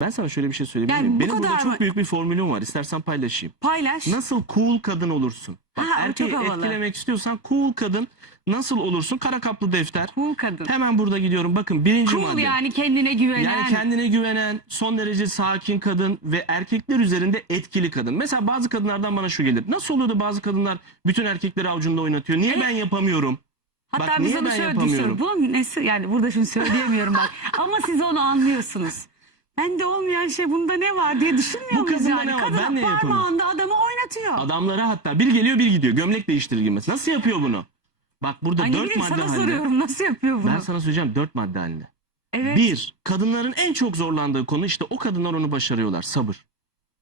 Ben sana şöyle bir şey söyleyeyim. Yani bu Benim kadar burada mı? çok büyük bir formülüm var. İstersen paylaşayım. Paylaş. Nasıl cool kadın olursun? Bak Ha, erkeği çok etkilemek istiyorsan cool kadın nasıl olursun? Kara kaplı defter. Cool kadın. Hemen burada gidiyorum. Bakın birinci Cool madde. yani kendine güvenen. Yani kendine güvenen, son derece sakin kadın ve erkekler üzerinde etkili kadın. Mesela bazı kadınlardan bana şu gelir. Nasıl oluyor da bazı kadınlar bütün erkekleri avucunda oynatıyor? Niye Evet. ben yapamıyorum? Hatta Bak, niye onu şöyle yapamıyorum? düşün. Bunun nesi yani burada şunu söyleyemiyorum bak. Ama siz onu anlıyorsunuz. Ben de olmayan şey bunda ne var diye düşünmüyor Bu muyuz kızında yani? ne var? Ben ne yaparım? parmağında adamı oynatıyor. Adamlara hatta bir geliyor bir gidiyor. Gömlek değiştirir girmesi. Nasıl yapıyor bunu? Bak burada Ay dört madde sana halinde. soruyorum nasıl yapıyor bunu? Ben sana söyleyeceğim dört madde halinde. evet. Bir, kadınların en çok zorlandığı konu işte o kadınlar onu başarıyorlar. Sabır.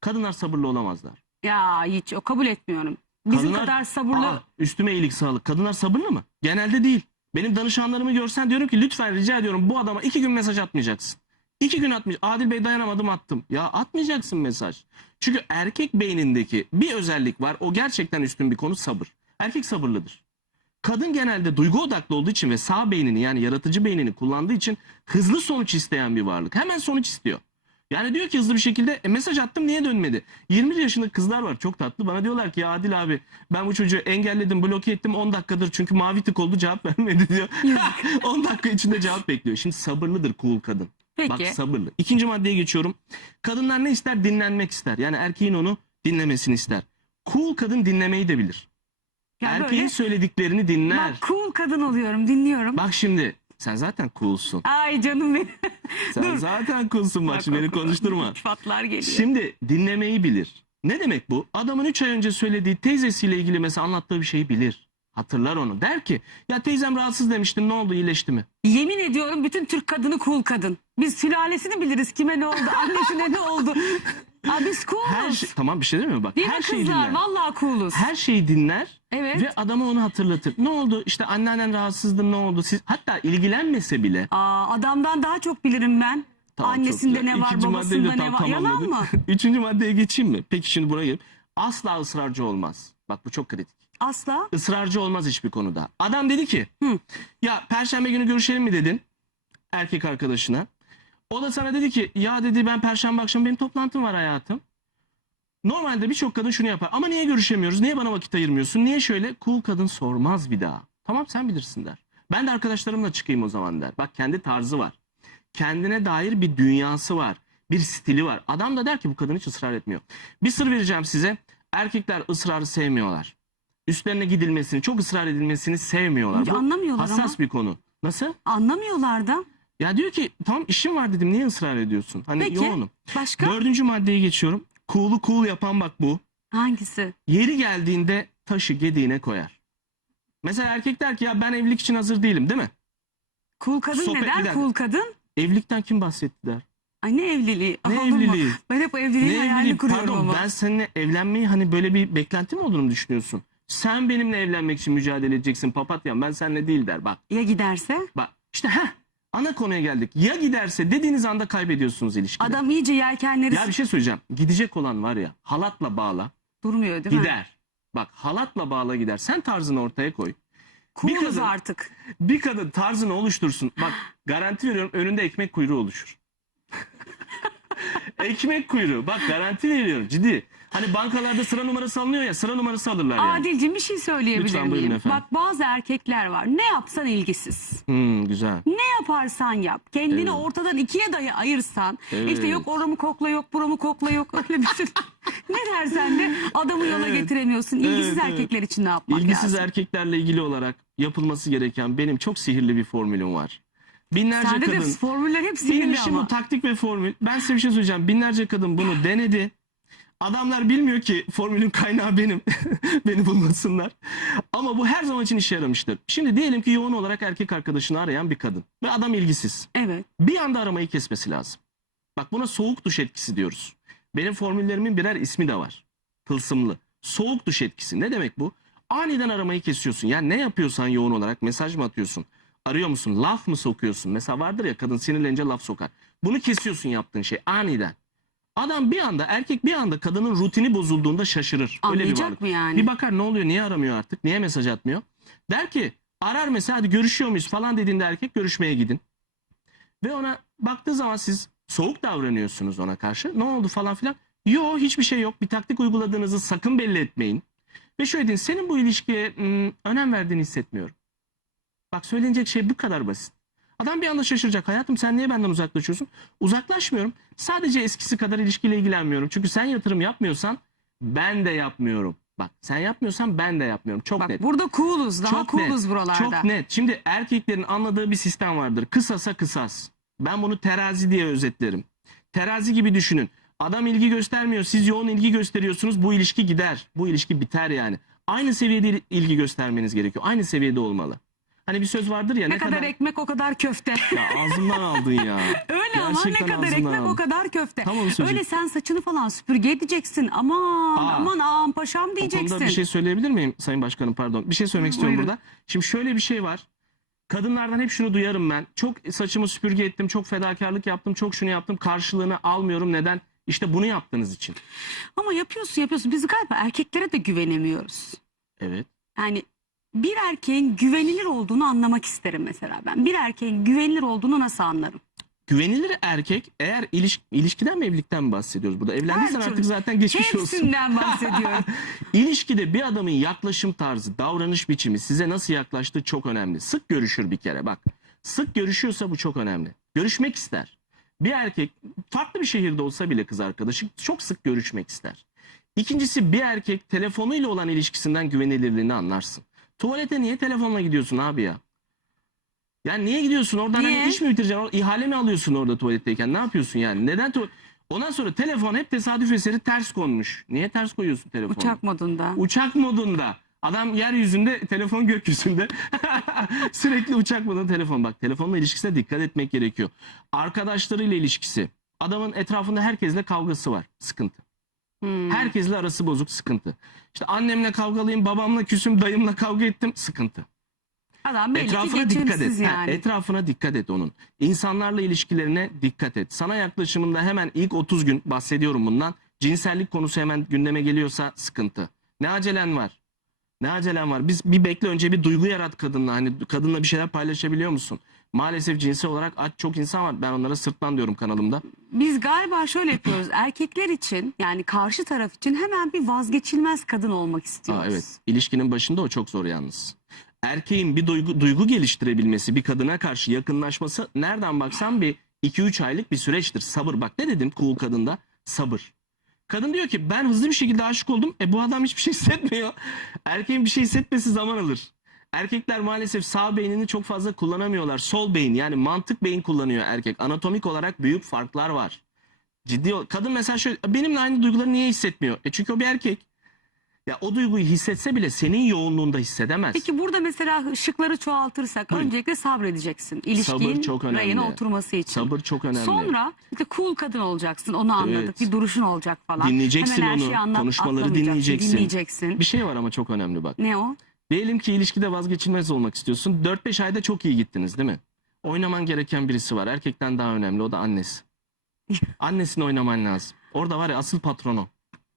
Kadınlar sabırlı olamazlar. Ya hiç o kabul etmiyorum. Bizim Kadınlar- kadar sabırlı. Aa, üstüme iyilik sağlık. Kadınlar sabırlı mı? Genelde değil. Benim danışanlarımı görsen diyorum ki lütfen rica ediyorum bu adama iki gün mesaj atmayacaksın. İki gün atmış. Adil Bey dayanamadım attım. Ya atmayacaksın mesaj. Çünkü erkek beynindeki bir özellik var. O gerçekten üstün bir konu sabır. Erkek sabırlıdır. Kadın genelde duygu odaklı olduğu için ve sağ beynini yani yaratıcı beynini kullandığı için hızlı sonuç isteyen bir varlık. Hemen sonuç istiyor. Yani diyor ki hızlı bir şekilde e, mesaj attım niye dönmedi? 20 yaşındaki kızlar var çok tatlı. Bana diyorlar ki ya Adil abi ben bu çocuğu engelledim bloke ettim 10 dakikadır çünkü mavi tık oldu cevap vermedi diyor. 10 dakika içinde cevap bekliyor. Şimdi sabırlıdır cool kadın. Peki. Bak sabırlı. İkinci maddeye geçiyorum. Kadınlar ne ister? Dinlenmek ister. Yani erkeğin onu dinlemesini ister. Cool kadın dinlemeyi de bilir. Yani Erkeğin böyle, söylediklerini dinler. Bak cool kadın oluyorum dinliyorum. Bak şimdi sen zaten coolsun. Ay canım benim. sen Dur. zaten coolsun bak, bak şimdi beni konuşturma. Fatlar geliyor. Şimdi dinlemeyi bilir. Ne demek bu? Adamın 3 ay önce söylediği teyzesiyle ilgili mesela anlattığı bir şeyi bilir. Hatırlar onu. Der ki ya teyzem rahatsız demiştim ne oldu iyileşti mi? Yemin ediyorum bütün Türk kadını cool kadın. Biz sülalesini biliriz kime ne oldu, annesine ne oldu. Aa, biz cooluz. Her şey, tamam bir şey demiyorum bak. Değil her mi şeyi kızlar? dinler. Valla cooluz. Her şeyi dinler Evet. ve adamı onu hatırlatır. Ne oldu? İşte anneannen rahatsızdım. ne oldu? Siz hatta ilgilenmese bile. Aa, adamdan daha çok bilirim ben. Tamam, Annesinde ne var, İkinci babasında ne tam var. Yalan mı? Üçüncü maddeye geçeyim mi? Peki şimdi buraya gelip asla ısrarcı olmaz. Bak bu çok kritik. Asla. Israrcı olmaz hiçbir konuda. Adam dedi ki Hı. ya perşembe günü görüşelim mi dedin erkek arkadaşına. O da sana dedi ki ya dedi ben perşembe akşamı benim toplantım var hayatım. Normalde birçok kadın şunu yapar. Ama niye görüşemiyoruz? Niye bana vakit ayırmıyorsun? Niye şöyle? Cool kadın sormaz bir daha. Tamam sen bilirsin der. Ben de arkadaşlarımla çıkayım o zaman der. Bak kendi tarzı var. Kendine dair bir dünyası var. Bir stili var. Adam da der ki bu kadın hiç ısrar etmiyor. Bir sır vereceğim size. Erkekler ısrarı sevmiyorlar üstlerine gidilmesini, çok ısrar edilmesini sevmiyorlar. Bu Anlamıyorlar hassas ama. bir konu. Nasıl? Anlamıyorlar da. Ya diyor ki tamam işim var dedim niye ısrar ediyorsun? Hani Peki. yoğunum. Başka? Dördüncü maddeye geçiyorum. Cool'u cool yapan bak bu. Hangisi? Yeri geldiğinde taşı gediğine koyar. Mesela erkek der ki ya ben evlilik için hazır değilim değil mi? Cool kadın Sohbet ne der? Gider. Cool kadın? Evlilikten kim bahsetti der. Ay ne evliliği? Ne Oğlum, evliliği? Ben hep bu evliliğin hayalini evliliği? kuruyorum Pardon, ama. Ben seninle evlenmeyi hani böyle bir beklenti mi olduğunu düşünüyorsun. Sen benimle evlenmek için mücadele edeceksin papatyam ben seninle değil der bak. Ya giderse? Bak işte ha. ana konuya geldik. Ya giderse dediğiniz anda kaybediyorsunuz ilişkiyi. Adam iyice yelkenleri... Ya bir şey söyleyeceğim. Gidecek olan var ya halatla bağla. Durmuyor değil mi? Gider. Bak halatla bağla gider. Sen tarzını ortaya koy. Cooluz bir kadın, artık. Bir kadın tarzını oluştursun. Bak garanti veriyorum önünde ekmek kuyruğu oluşur. Ekmek kuyruğu. Bak garanti veriyorum ciddi. Hani bankalarda sıra numarası alınıyor ya sıra numarası alırlar yani. Adilciğim bir şey söyleyebilir Lütfen miyim? efendim. Bak bazı erkekler var. Ne yapsan ilgisiz. Hmm, güzel. Ne yaparsan yap. Kendini Evet. ortadan ikiye dayı ayırsan. Evet. işte yok oramı kokla yok buramı kokla yok öyle bir şey. ne dersen de adamı yola Evet. getiremiyorsun. İlgisiz Evet, evet. erkekler için ne yapmak İlgisiz lazım? erkeklerle ilgili olarak yapılması gereken benim çok sihirli bir formülüm var. Binlerce Sende kadın. de formüller hep Benim sihirli işim ama. bu taktik ve formül. Ben size bir şey söyleyeceğim. Binlerce kadın bunu denedi. Adamlar bilmiyor ki formülün kaynağı benim. Beni bulmasınlar. Ama bu her zaman için işe yaramıştır. Şimdi diyelim ki yoğun olarak erkek arkadaşını arayan bir kadın. Ve adam ilgisiz. Evet. Bir anda aramayı kesmesi lazım. Bak buna soğuk duş etkisi diyoruz. Benim formüllerimin birer ismi de var. Tılsımlı. Soğuk duş etkisi. Ne demek bu? Aniden aramayı kesiyorsun. Yani ne yapıyorsan yoğun olarak mesaj mı atıyorsun? arıyor musun? Laf mı sokuyorsun? Mesela vardır ya kadın sinirlenince laf sokar. Bunu kesiyorsun yaptığın şey aniden. Adam bir anda erkek bir anda kadının rutini bozulduğunda şaşırır. Anlayacak Öyle bir mı yani? Bir bakar ne oluyor niye aramıyor artık niye mesaj atmıyor. Der ki arar mesela hadi görüşüyor muyuz falan dediğinde erkek görüşmeye gidin. Ve ona baktığı zaman siz soğuk davranıyorsunuz ona karşı. Ne oldu falan filan. Yo hiçbir şey yok bir taktik uyguladığınızı sakın belli etmeyin. Ve şöyle deyin senin bu ilişkiye ım, önem verdiğini hissetmiyorum. Bak söylenecek şey bu kadar basit. Adam bir anda şaşıracak. Hayatım sen niye benden uzaklaşıyorsun? Uzaklaşmıyorum. Sadece eskisi kadar ilişkiyle ilgilenmiyorum. Çünkü sen yatırım yapmıyorsan ben de yapmıyorum. Bak sen yapmıyorsan ben de yapmıyorum. Çok Bak, net. Burada cooluz. Daha çok cooluz net. buralarda. Çok net. Şimdi erkeklerin anladığı bir sistem vardır. Kısasa kısas. Ben bunu terazi diye özetlerim. Terazi gibi düşünün. Adam ilgi göstermiyor. Siz yoğun ilgi gösteriyorsunuz. Bu ilişki gider. Bu ilişki biter yani. Aynı seviyede ilgi göstermeniz gerekiyor. Aynı seviyede olmalı. Hani bir söz vardır ya. Ne, ne kadar, kadar ekmek o kadar köfte. Ya ağzımdan aldın ya. Öyle Gerçekten ama ne kadar ekmek aldın. o kadar köfte. Tamam sözcük. Öyle sen saçını falan süpürge edeceksin. Aman Aa, aman ağam paşam diyeceksin. O konuda bir şey söyleyebilir miyim Sayın Başkanım pardon. Bir şey söylemek istiyorum buyurun. burada. Şimdi şöyle bir şey var. Kadınlardan hep şunu duyarım ben. Çok saçımı süpürge ettim, çok fedakarlık yaptım, çok şunu yaptım. Karşılığını almıyorum. Neden? İşte bunu yaptığınız için. Ama yapıyorsun yapıyorsun. Biz galiba erkeklere de güvenemiyoruz. Evet. Yani bir erkeğin güvenilir olduğunu anlamak isterim mesela ben. Bir erkeğin güvenilir olduğunu nasıl anlarım? Güvenilir erkek eğer iliş, ilişkiden mi evlilikten mi bahsediyoruz burada? Evlendiysen artık zaten geçmiş olsun. Hepsinden bahsediyorum. İlişkide bir adamın yaklaşım tarzı, davranış biçimi, size nasıl yaklaştığı çok önemli. Sık görüşür bir kere bak. Sık görüşüyorsa bu çok önemli. Görüşmek ister. Bir erkek farklı bir şehirde olsa bile kız arkadaşı çok sık görüşmek ister. İkincisi bir erkek telefonuyla olan ilişkisinden güvenilirliğini anlarsın. Tuvalete niye telefonla gidiyorsun abi ya? Yani niye gidiyorsun oradan hani niye? hani iş mi bitireceksin? İhale mi alıyorsun orada tuvaletteyken? Ne yapıyorsun yani? Neden tu Ondan sonra telefon hep tesadüf eseri ters konmuş. Niye ters koyuyorsun telefonu? Uçak modunda. Uçak modunda. Adam yeryüzünde, telefon gökyüzünde. Sürekli uçak modunda telefon. Bak telefonla ilişkisine dikkat etmek gerekiyor. Arkadaşlarıyla ilişkisi. Adamın etrafında herkesle kavgası var. Sıkıntı. Hmm. Herkesle arası bozuk sıkıntı. İşte annemle kavgalıyım, babamla küsüm, dayımla kavga ettim sıkıntı. Adam belli etrafına ki dikkat et. Yani. Ha, etrafına dikkat et onun. İnsanlarla ilişkilerine dikkat et. Sana yaklaşımında hemen ilk 30 gün bahsediyorum bundan. Cinsellik konusu hemen gündeme geliyorsa sıkıntı. Ne acelen var? Ne acelen var? Biz bir bekle önce bir duygu yarat kadınla. Hani kadınla bir şeyler paylaşabiliyor musun? Maalesef cinsel olarak aç çok insan var. Ben onlara sırtlan diyorum kanalımda. Biz galiba şöyle yapıyoruz. Erkekler için yani karşı taraf için hemen bir vazgeçilmez kadın olmak istiyoruz. Aa, evet. İlişkinin başında o çok zor yalnız. Erkeğin bir duygu, duygu geliştirebilmesi, bir kadına karşı yakınlaşması nereden baksan bir 2-3 aylık bir süreçtir. Sabır. Bak ne dedim cool kadında? Sabır. Kadın diyor ki ben hızlı bir şekilde aşık oldum. E bu adam hiçbir şey hissetmiyor. Erkeğin bir şey hissetmesi zaman alır. Erkekler maalesef sağ beynini çok fazla kullanamıyorlar. Sol beyin yani mantık beyin kullanıyor erkek. Anatomik olarak büyük farklar var. Ciddi ol. Kadın mesela şöyle benimle aynı duyguları niye hissetmiyor? E çünkü o bir erkek. Ya o duyguyu hissetse bile senin yoğunluğunda hissedemez. Peki burada mesela ışıkları çoğaltırsak Hı. öncelikle sabredeceksin. İlişkinin Sabır çok önemli. rayına oturması için. Sabır çok önemli. Sonra işte cool kadın olacaksın onu anladık. Evet. Bir duruşun olacak falan. Dinleyeceksin Hemen her Şeyi anlat, Konuşmaları dinleyeceksin. dinleyeceksin. Bir şey var ama çok önemli bak. Ne o? Diyelim ki ilişkide vazgeçilmez olmak istiyorsun. 4-5 ayda çok iyi gittiniz değil mi? Oynaman gereken birisi var. Erkekten daha önemli o da annesi. Annesini oynaman lazım. Orada var ya asıl patronu.